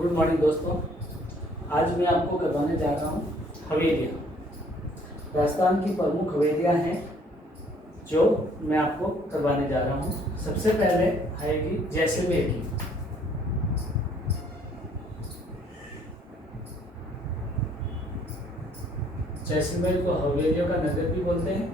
Good morning दोस्तों। आज मैं आपको करवाने जा रहा हूँ हवेलियाँ। राजस्थान की प्रमुख हवेलियाँ हैं जो मैं आपको करवाने जा रहा हूँ। सबसे पहले आएगी जैसलमेर की। जैसलमेर को हवेलियों का नगर भी बोलते हैं।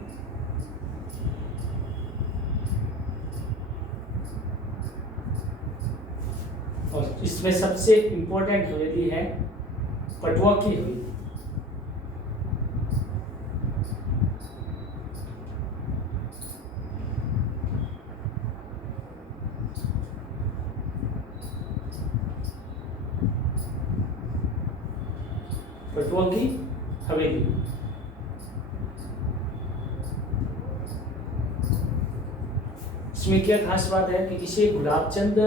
और इसमें सबसे इम्पोर्टेंट हवेली है पटवा की हवेली। पटवा की हवेली इसमें क्या खास बात है कि इसे गुलाबचंद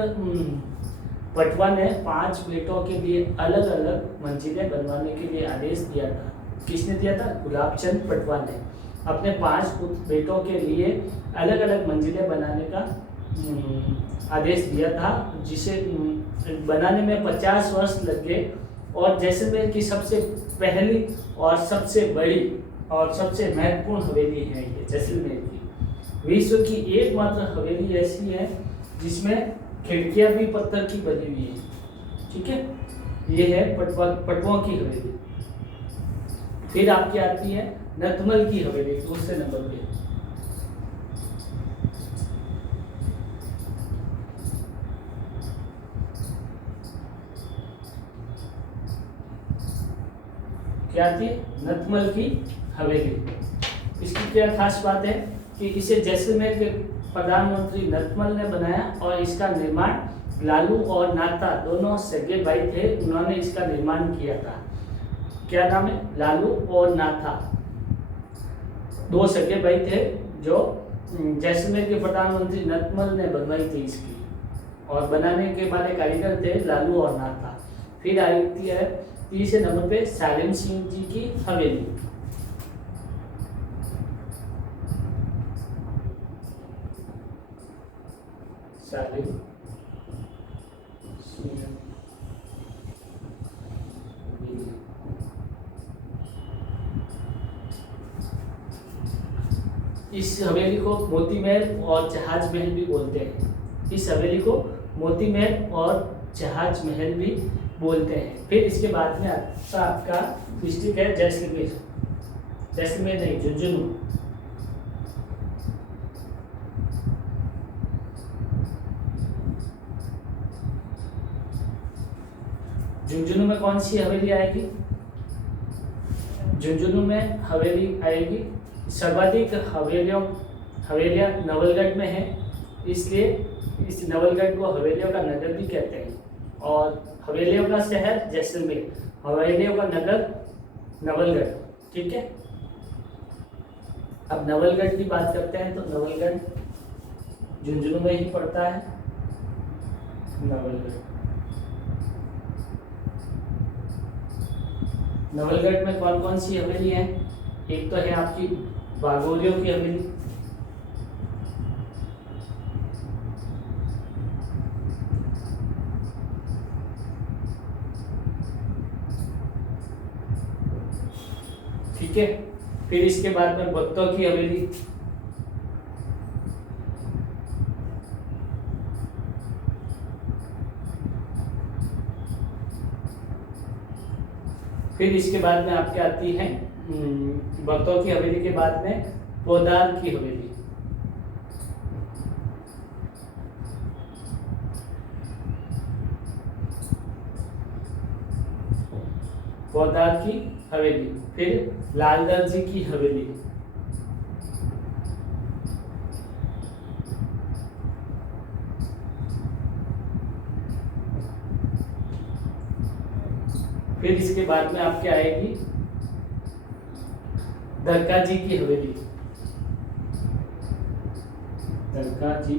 पटवा ने 5 बेटों के लिए अलग अलग मंजिलें बनवाने के लिए आदेश दिया था। किसने दिया था? गुलाबचंद पटवा ने अपने 5 बेटों के लिए अलग अलग मंजिलें बनाने का आदेश दिया था, जिसे बनाने में 50 वर्ष लग गए। और जैसलमेर की सबसे पहली और सबसे बड़ी और सबसे महत्वपूर्ण हवेली है ये जैसलमेर की। विश्व की एकमात्र हवेली ऐसी है जिसमें खिड़कियां भी पत्थर की बनी हुई है। ठीक है, ये है पटवा की हवेली। फिर आपकी आती है नतमल की हवेली दूसरे नंबर पे। क्या आती है? नतमल की हवेली। इसकी क्या खास बात है कि इसे जैसलमेर के प्रधानमंत्री नतमल ने बनाया और इसका निर्माण लालू और नाथा दोनों सगे भाई थे, उन्होंने इसका निर्माण किया था। क्या नाम है? लालू और नाथा, 2 सगे भाई थे जो जैसलमेर के प्रधानमंत्री नतमल ने बनवाई थी इसकी, और बनाने के वाले कारीगर थे लालू और नाथा। फिर आई है तीसरे नंबर पे सालिम सिंह जी की हवेली। सालिम सिंह इस हवेली को मोती महल और जहाज महल भी बोलते हैं। इस हवेली को मोती महल और जहाज महल भी बोलते हैं। फिर इसके बाद में आपका डिस्ट्रिक्ट है जैसलमेर। जैसलमेर नहीं, झुंझुनू। झुंझुनू में कौन सी हवेली आएगी? झुंझुनू में हवेली आएगी, सर्वाधिक हवेलियां नवलगढ़ में है, इसलिए इस नवलगढ़ को हवेलियों का नगर भी कहते हैं। और हवेलियों का शहर जैसलमेर, हवेलियों का नगर नवलगढ़। ठीक है, अब नवलगढ़ की बात करते हैं तो नवलगढ़ झुंझुनू में ही पड़ता है। नवलगढ़ में कौन कौन सी हवेली है? एक तो है आपकी बागोरियों की हवेली, ठीक है। फिर इसके बाद में भक्तों की हवेली, फिर इसके बाद में आपके आती है भक्तों की हवेली के बाद में पोदार की हवेली। पोदार की हवेली, फिर लालदर जी की हवेली, फिर इसके बाद में आपके आएगी दरका जी की हवेली। दरका जी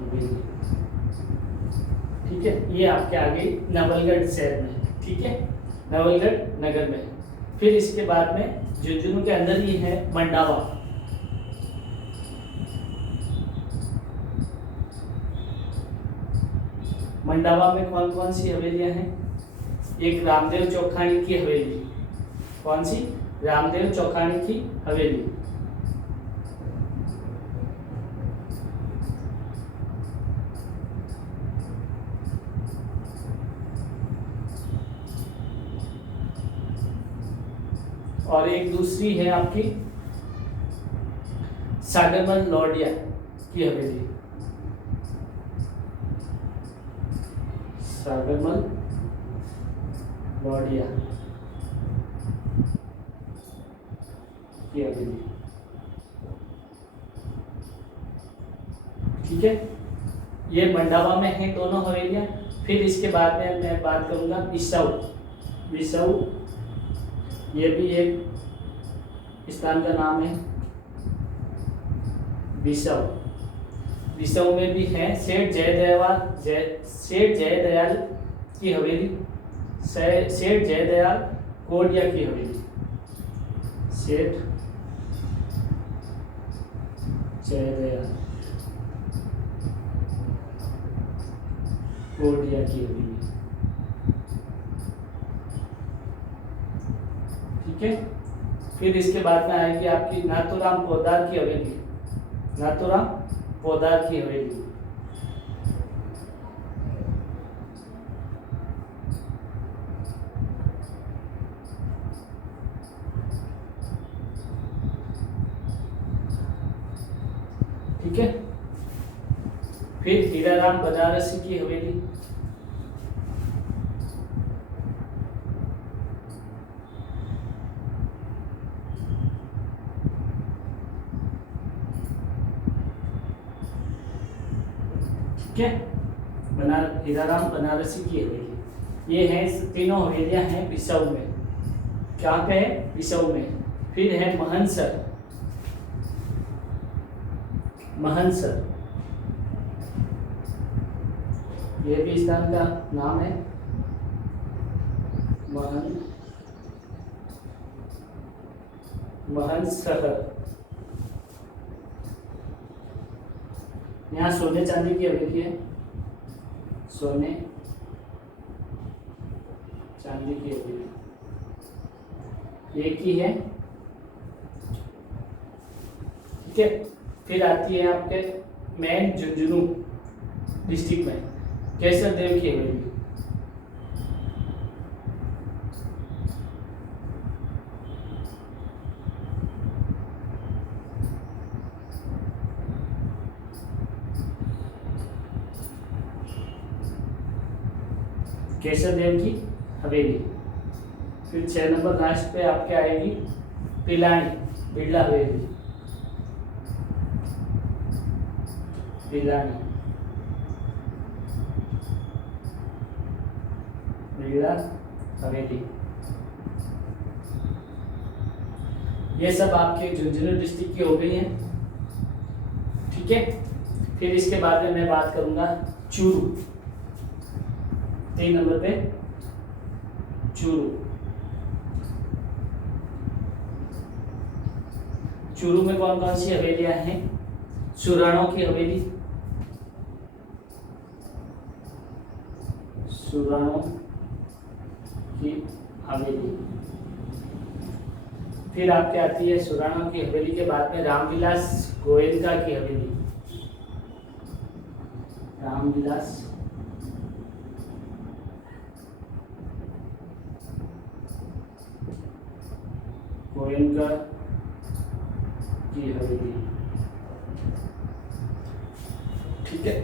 हवेली, ठीक है। ये आपके आगे नवलगढ़ शहर में, ठीक है, नवलगढ़ नगर में। फिर इसके बाद में झुंझुनू के अंदर ही है मंडावा। मंडावा में कौन कौन सी हवेलियां हैं? एक रामदेव चौखानी की हवेली। कौन सी? रामदेव चौखानी की हवेली। और एक दूसरी है आपकी सागरमल लौडिया की हवेली। सागरमल लौडिया की हवेली। ठीक है, ये मंडावा में है दोनों हवेलियां। फिर इसके बाद में मैं बात करूंगा बिसाऊ। बिसाऊ ये भी एक स्थान का नाम है, बिसाऊ। बिसाऊ में भी है सेठ जयदयाल की हवेली, सेठ जयदयाल कोडिया की हवेली। सेठ जयदयाल कोडिया की हवेली। ठीक है, फिर इसके बाद में आएगी आपकी नाथूराम पोदार की हवेली। नाथूराम पोदार की हवेली। ठीक है, फिर हीराराम बनारसी की हवेली। ठीक है, हीराराम बनारसी की हवेली। ये है तीनों हवेलियां हैं बिसाऊ में। क्या पे है? बिसाऊ में। फिर है महनसर। महनसर ये भी स्थान का नाम है। महनसर। यहाँ सोने चांदी की हवेली है। सोने चांदी की हवेली एक ही है। ठीक है, फिर आती है आपके मेन झुंझुनू डिस्ट्रिक्ट में केसर देव की हवेली। केसर देव की हवेली। फिर 6 नंबर लास्ट पे आपके आएगी पिलानी बिरला हवेली। पिलानी बिरला हवेली। ये सब आपके झुंझुनू डिस्ट्रिक्ट की हो गई हैं। ठीक है, फिर इसके बाद में मैं बात करूंगा चूरू। 3 नंबर पे चूरू। चूरू में कौन कौन सी हवेलियां हैं? सुराणों की हवेली। सुराणों की हवेली। फिर आपके आती है सुराणों की हवेली के बाद में रामविलास गोयनका की हवेली। रामविलास गोयनका की हवेली। ठीक है,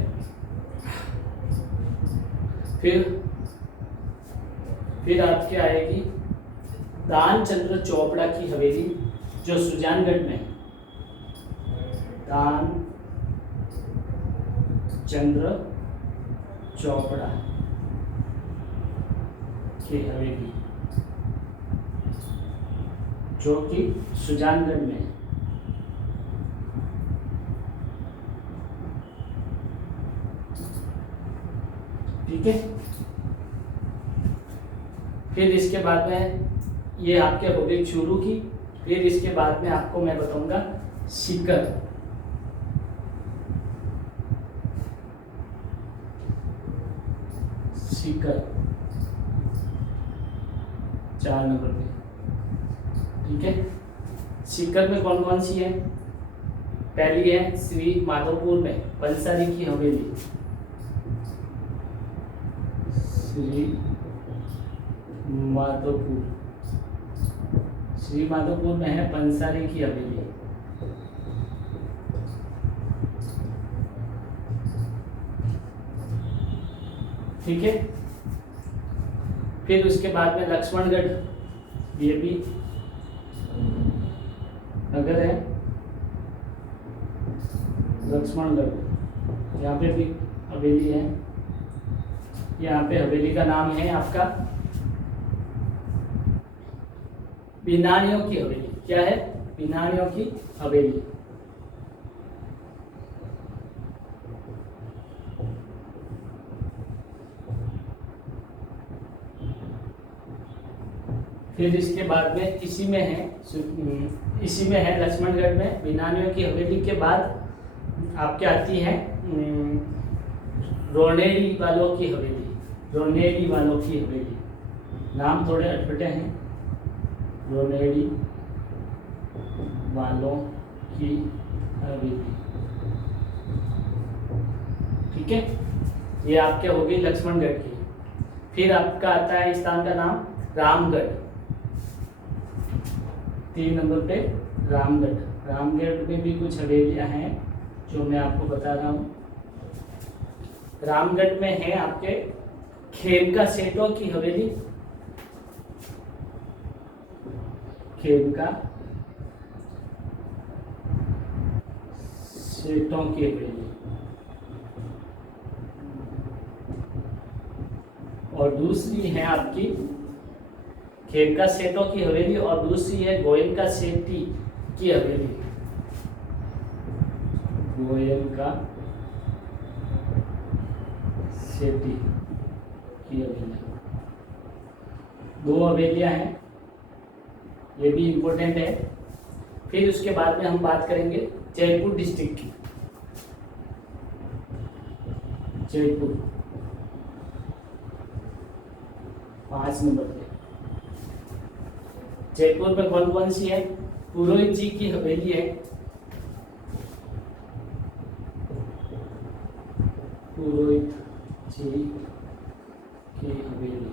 फिर आपके आएगी दानचंद्र चोपड़ा की हवेली जो सुजानगढ़ में है। दानचंद्र चोपड़ा की हवेली जो कि सुजानगढ़ में है। ठीक है, फिर इसके बाद में ये आपके हो गई चूरू की। फिर इसके बाद में आपको मैं बताऊंगा सीकर। सीकर 4 नंबर पे। ठीक है, सीकर में कौन कौन सी है? पहली है श्री माधोपुर में पंसारी की हवेली, श्री माधोपुर, श्री माधोपुर में है पंसारी की हवेली। ठीक है, फिर उसके बाद में लक्ष्मणगढ़, ये भी नगर है, लक्ष्मणगढ़, यहाँ पे भी हवेली है। यहाँ पे हवेली का नाम है आपका बिनानियों की हवेली। क्या है? बिनानियों की हवेली। फिर इसके बाद में इसी में है लक्ष्मणगढ़ में बिनानियों की हवेली के बाद आपके आती है रोनेडी वालों की हवेली, रोनेडी वालों की हवेली। नाम थोड़े अटपटे हैं, रोनेडी वालों की हवेली। ठीक है, ये आपके होगी लक्ष्मणगढ़ की। फिर आपका आता है स्थान का नाम रामगढ़, 3 नंबर पे रामगढ़। रामगढ़ में भी कुछ हवेलियां हैं जो मैं आपको बता रहा हूँ। रामगढ़ में है आपके खेमका सेठों की हवेली, खेमका सेठों की हवेली। और दूसरी है आपकी खेमका सेठों की हवेली और दूसरी है गोयनका सेठी की हवेली, गोयनका सेठी की हवेली। 2 हवेलियां हैं, ये भी इम्पोर्टेंट है। फिर उसके बाद में हम बात करेंगे जयपुर डिस्ट्रिक्ट की। जयपुर 5 नंबर पे। जयपुर में कौन कौन सी है? पुरोहित जी की हवेली है, पुरोहित जी की हवेली।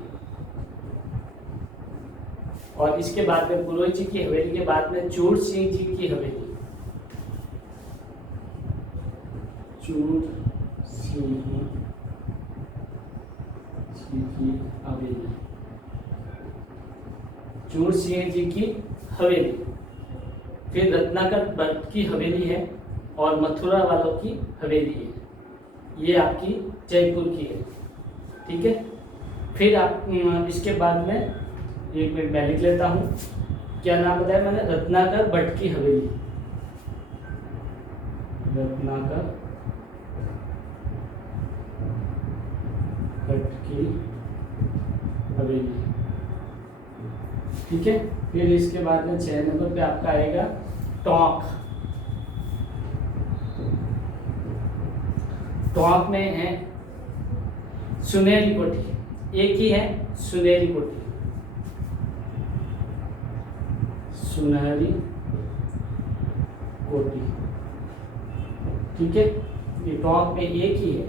और इसके बाद में पुरोहित जी की हवेली के बाद में चूड़ सिंह जी की हवेली, चूड़ सिंह जी की हवेली, चूड़ सिंह जी की हवेली। फिर रत्नाकर भट्ट की हवेली है और मथुरा वालों की हवेली है, ये आपकी जयपुर की है। ठीक है, फिर आप इसके बाद में 1 मिनट मैं लिख लेता हूँ। क्या नाम बताया मैंने? रत्नाकर भट्ट की हवेली, रत्नाकर भट्ट की हवेली। ठीक है, फिर इसके बाद में 6 नंबर पे आपका आएगा टोंक। टोंक में है सुनेरी कोठी, एक ही है सुनेरी कोठी, सुनहरी कोठी। ठीक है, ये टोंक में एक ही है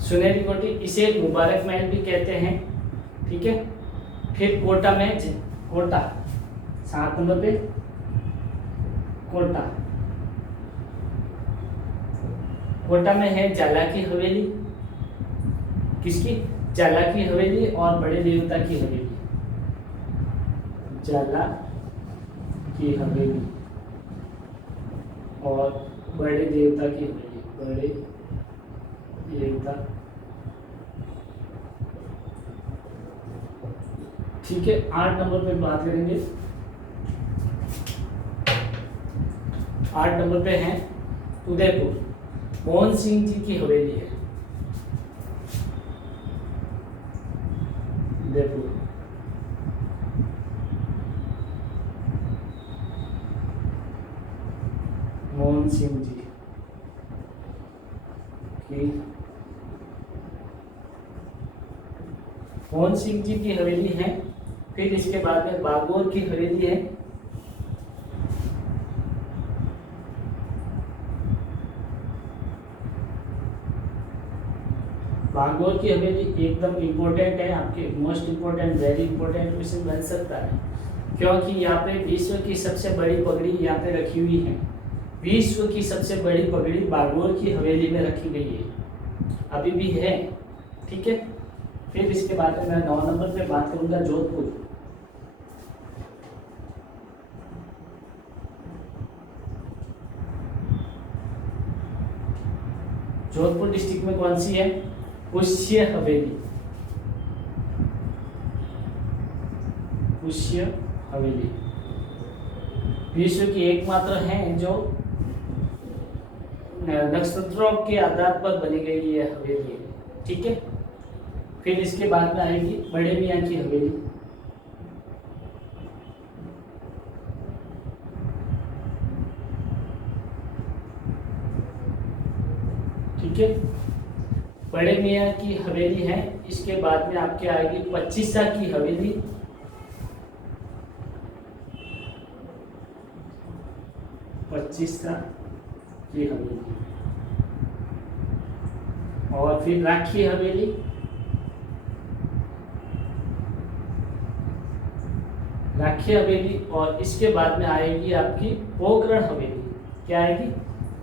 सुनेरी कोठी, इसे मुबारक महल भी कहते हैं। ठीक है, फिर कोटा में कोटा 7 नंबर पे कोटा, कोटा में है जाला की हवेली, किसकी? जाला की हवेली और बड़े देवता की हवेली, जाला की हवेली और बड़े देवता की हवेली, बड़े देवता। ठीक है, 8 नंबर पे बात करेंगे। 8 नंबर पे है उदयपुर, मोहन सिंह जी की हवेली है, उदयपुर। मोहन सिंह जी की गोंद सिंह जी की हवेली है। फिर इसके बाद में बागोर की हवेली है। बागोर की हवेली एकदम इम्पोर्टेंट है, आपके most important, very important question बन सकता है, क्योंकि यहाँ पे विश्व की सबसे बड़ी पगड़ी यहाँ पे रखी हुई है। विश्व की सबसे बड़ी पगड़ी बागोर की हवेली में रखी गई है, अभी भी है। ठीक है। फिर इसके बाद में मैं 9 नंबर पे बात करूंगा जोधपुर। जोधपुर डिस्ट्रिक्ट में कौन सी है? पुष्य हवेली। पुष्य हवेली विश्व की एकमात्र है जो नक्षत्रों के आधार पर बनी गई है हवेली है। ठीक है। फिर इसके बाद में आएगी बड़े मियाँ की हवेली। ठीक है। बड़े मियाँ की हवेली है। इसके बाद में आपके आएगी 25सा की हवेली। की हवेली और फिर राखी हवेली। राखी हवेली और इसके बाद में आएगी आपकी पोखरण हवेली। क्या आएगी?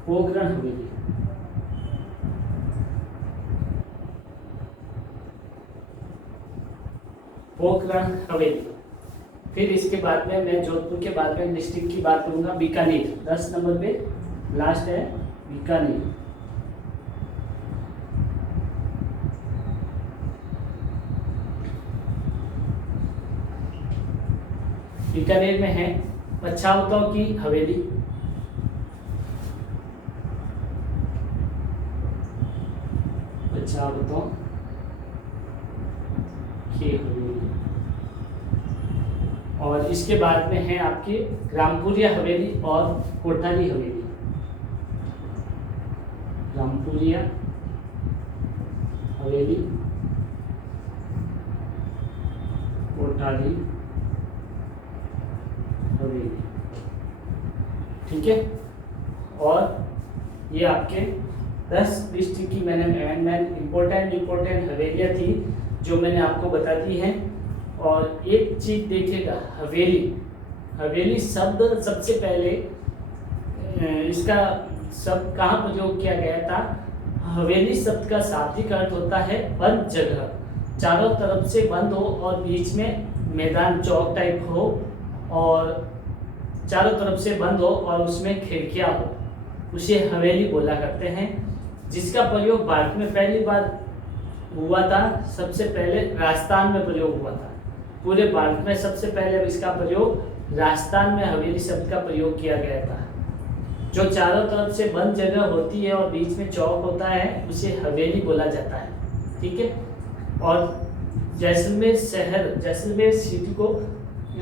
पोखरण हवेली। पोखरण हवेली। फिर इसके बाद में मैं जोधपुर के बाद में डिस्ट्रिक्ट की बात करूंगा बीकानेर। 10 नंबर पे लास्ट है बीकानेर। बीकानेर में है पछावतों की हवेली। पछावतों की हवेली और इसके बाद में है आपकी रामपुरिया हवेली और कोठारी हवेली। रामपुरिया हवेली, कोठारी हवेली। ठीक है। और ये आपके 10 डिस्ट्रिक्ट की मैंने इम्पोर्टेंट हवेलियाँ थी जो मैंने आपको बता दी हैं। और एक चीज देखिएगा, हवेली शब्द सबसे पहले इसका शब्द कहाँ प्रयोग किया गया था? हवेली शब्द का शाब्दिक अर्थ होता है बंद जगह, चारों तरफ से बंद हो और बीच में मैदान चौक टाइप हो और चारों तरफ से बंद हो और उसमें खिड़कियां हो, उसे हवेली बोला करते हैं। जिसका प्रयोग भारत में पहली बार हुआ था, सबसे पहले राजस्थान में प्रयोग हुआ था। पूरे भारत में सबसे पहले इसका प्रयोग राजस्थान में हवेली शब्द का प्रयोग किया गया था। जो चारों तरफ से बंद जगह होती है और बीच में चौक होता है उसे हवेली बोला जाता है। ठीक है। और जैसलमेर सिटी को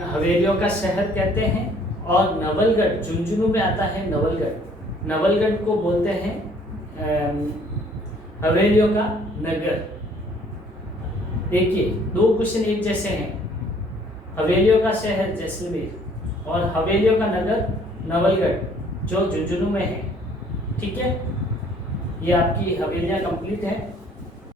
हवेलियों का शहर कहते हैं। और नवलगढ़ झुंझुनू में आता है। नवलगढ़ को बोलते हैं हवेलियों का नगर। देखिए 2 क्वेश्चन एक जैसे हैं। हवेलियों का शहर जैसलमेर और हवेलियों का नगर नवलगढ़ जो झुंझुनू में है। ठीक है। ये आपकी हवेलियां कंप्लीट है।